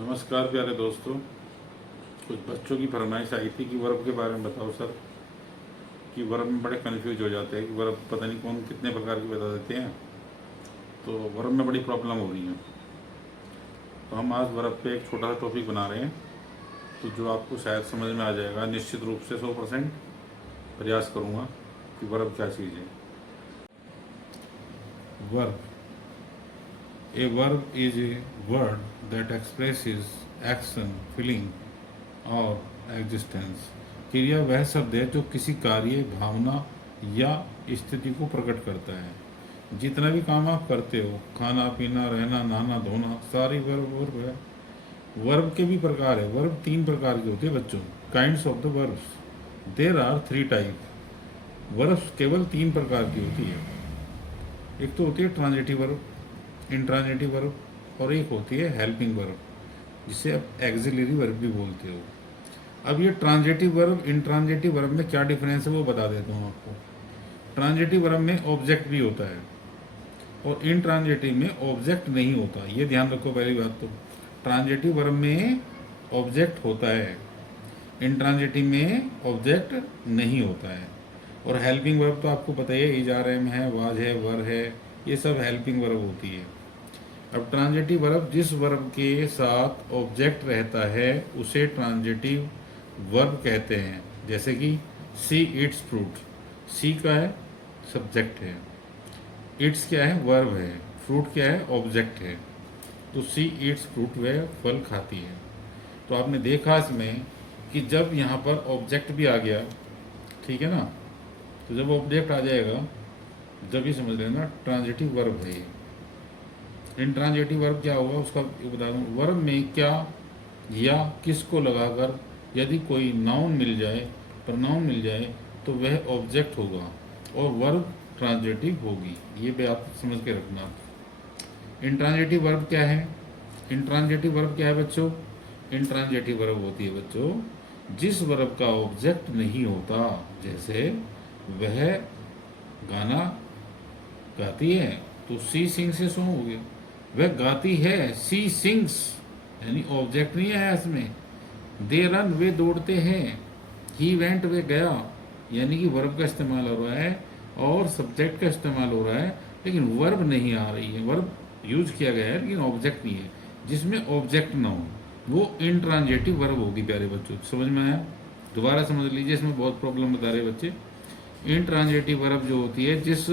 नमस्कार प्यारे दोस्तों। कुछ बच्चों की फरमाइश आई थी कि वर्ब के बारे में बताओ सर, कि वर्ब में बड़े कन्फ्यूज हो जाते हैं कि वर्ब पता नहीं कौन कितने प्रकार की बता देते हैं, तो वर्ब में बड़ी प्रॉब्लम हो रही है। तो हम आज वर्ब पे एक छोटा सा टॉपिक बना रहे हैं, तो जो आपको शायद समझ में आ जाएगा। निश्चित रूप से 100% प्रयास करूँगा कि वर्ब क्या चीज़ है। Verb, a verb is a word that expresses action, feeling और एग्जिस्टेंस। क्रिया वह शब्द है जो किसी कार्य, भावना या स्थिति को प्रकट करता है। जितना भी काम आप करते हो, खाना पीना, रहना, नहाना, धोना, सारी वर्ब वर्ब है। वर्ब के भी प्रकार है। वर्ब 3 प्रकार के होते हैं बच्चों। Kinds of the verbs, there are 3 type. Verbs केवल 3 प्रकार की होती है। एक तो होती है ट्रांजिटिव वर्ब, इंट्रांजिटिव वर्ब, और एक होती है हेल्पिंग वर्ब, जिसे आप एक्सिलरी वर्ब भी बोलते हो। अब ये ट्रांजिटिव वर्ब, इंट्रांजिटिव वर्ब में क्या डिफरेंस है वो बता देता हूँ आपको। ट्रांजिटिव वर्ब में ऑब्जेक्ट भी होता है और इंट्रांजिटिव में ऑब्जेक्ट नहीं होता। ये ध्यान रखो पहली बात तो। ट्रांजिटिव वर्ब में ऑब्जेक्ट होता है, इंट्रांजिटिव में ऑब्जेक्ट नहीं होता है। और हेल्पिंग वर्ब तो आपको पता ही है, इज आर एम है, वाज है, वर है, ये सब हेल्पिंग वर्ब होती है। अब ट्रांजिटिव वर्ब, जिस वर्ब के साथ ऑब्जेक्ट रहता है उसे ट्रांजिटिव वर्ब कहते हैं। जैसे कि सी इट्स फ्रूट, सी का है सब्जेक्ट है, इट्स क्या है वर्ब है, फ्रूट क्या है ऑब्जेक्ट है। तो सी इट्स फ्रूट, वह फल खाती है। तो आपने देखा इसमें कि जब यहाँ पर ऑब्जेक्ट भी आ गया, ठीक है ना, तो जब ऑब्जेक्ट आ जाएगा जब ही समझ लेना ट्रांजिटिव वर्ब है ये। इंट्रांजिटिव वर्ब क्या होगा उसका बता दूँ। वर्ब में क्या या किसको लगाकर यदि कोई नाउन मिल जाए, प्रोनाउन मिल जाए, तो वह ऑब्जेक्ट होगा और वर्ब ट्रांजिटिव होगी। ये भी आप समझ के रखना। इंट्रांजिटिव वर्ब क्या है? इंट्रांजिटिव वर्ब क्या है बच्चों? इंट्रांजिटिव वर्ब होती है बच्चों जिस वर्ब का ऑब्जेक्ट नहीं होता। जैसे वह गाना गाती है तो सी सिंग से सॉन्ग हो गया। वह गाती है, सी सिंग्स, यानी ऑब्जेक्ट नहीं है इसमें। दे रन, वे दौड़ते हैं। ही वेंट, वे गया, यानी कि वर्ब का इस्तेमाल हो रहा है और सब्जेक्ट का इस्तेमाल हो रहा है, लेकिन वर्ब नहीं आ रही है। वर्ब यूज किया गया है लेकिन ऑब्जेक्ट नहीं है। जिसमें ऑब्जेक्ट ना हो वो इंट्रांजिटिव वर्ब होगी। प्यारे बच्चों समझ में आया? दोबारा समझ लीजिए, इसमें बहुत प्रॉब्लम बता रहे बच्चे। इंट्रांजिटिव वर्ब जो होती है जिस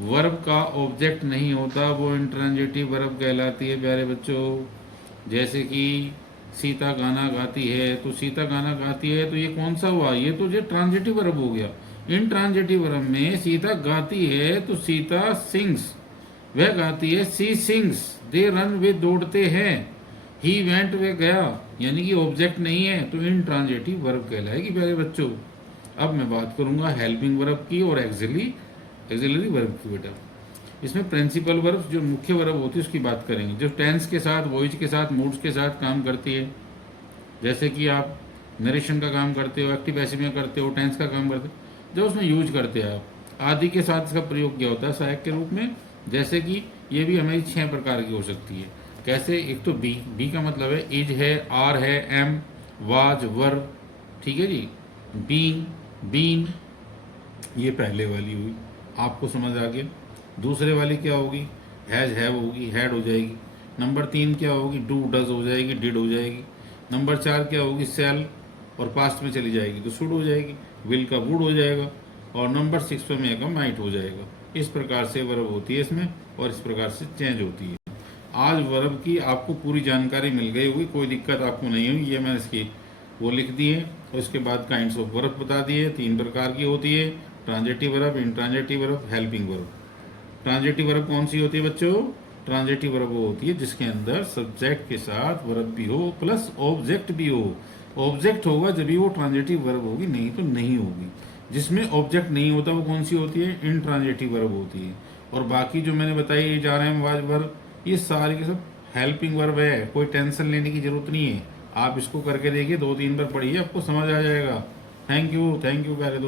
वर्ब का ऑब्जेक्ट नहीं होता वो इंट्रांजिटिव वर्ब कहलाती है प्यारे बच्चों। जैसे कि सीता गाना गाती है, तो सीता गाना गाती है तो ये कौन सा हुआ? ये तो जो ट्रांजिटिव वर्ब हो गया। इंट्रांजिटिव वर्ब में सीता गाती है तो सीता सिंग्स, वह गाती है, सी सिंग्स। दे रन, वे दौड़ते हैं। ही वेंट, वे गया, यानी कि ऑब्जेक्ट नहीं है तो इंट्रांजिटिव वर्ब कहलाएगी प्यारे बच्चों। अब मैं बात करूंगा हेल्पिंग वर्ब की और एक्सिलरी वर्ब की। बेटा इसमें प्रिंसिपल वर्ब जो मुख्य वर्ब होती है उसकी बात करेंगे, जो टेंस के साथ, वॉइस के साथ, मूड्स के साथ काम करती है। जैसे कि आप नरेशन का काम करते हो, एक्टिव पैसिव में करते हो, टेंस का काम करते हो, जब उसमें यूज करते हैं आप आदि के साथ इसका प्रयोग किया होता है सहायक के रूप में। जैसे कि ये भी हमारी 6 प्रकार की हो सकती है। कैसे? एक तो बी, बी का मतलब है इज है, आर है, एम, वाज, वर, ठीक है जी, बीइंग, बीन, ये पहले वाली हुई, आपको समझ आ गया। दूसरे वाली क्या होगी? हैज, हैव होगी, हैड हो जाएगी। नंबर 3 क्या होगी? डू, डज हो जाएगी, डिड हो जाएगी। नंबर 4 क्या होगी? सेल, और पास्ट में चली जाएगी तो शुड हो जाएगी। विल का वुड हो जाएगा। और नंबर 6 पे में का माइट हो जाएगा। इस प्रकार से वर्ब होती है इसमें और इस प्रकार से चेंज होती है। आज वर्ब की आपको पूरी जानकारी मिल गई होगी, कोई दिक्कत आपको नहीं हुई। ये मैंने इसकी वो लिख दिए और इसके बाद काइंड्स ऑफ वर्ब बता दिए। 3 प्रकार की होती है, transitive verb, intransitive verb, helping verb. Transitive verb कौन सी होती है बच्चों? ट्रांजिटिव वर्ब वो होती है जिसके अंदर सब्जेक्ट के साथ वर्ब भी हो प्लस ऑब्जेक्ट भी हो। ऑब्जेक्ट होगा जब भी वो ट्रांजिटिव वर्ब होगी, नहीं तो नहीं होगी। जिसमें ऑब्जेक्ट नहीं होता वो कौन सी होती है? इंट्रांजिटिव वर्ब होती है। और बाकी जो मैंने बताई जा रहे हैं वाज, वर्ब, ये सारे के सब हेल्पिंग वर्ब है। कोई टेंशन लेने की जरूरत नहीं है। आप इसको करके देखिए, 2-3 बार पढ़िए, आपको समझ आ जाएगा। थैंक यू प्यारे दोस्तों।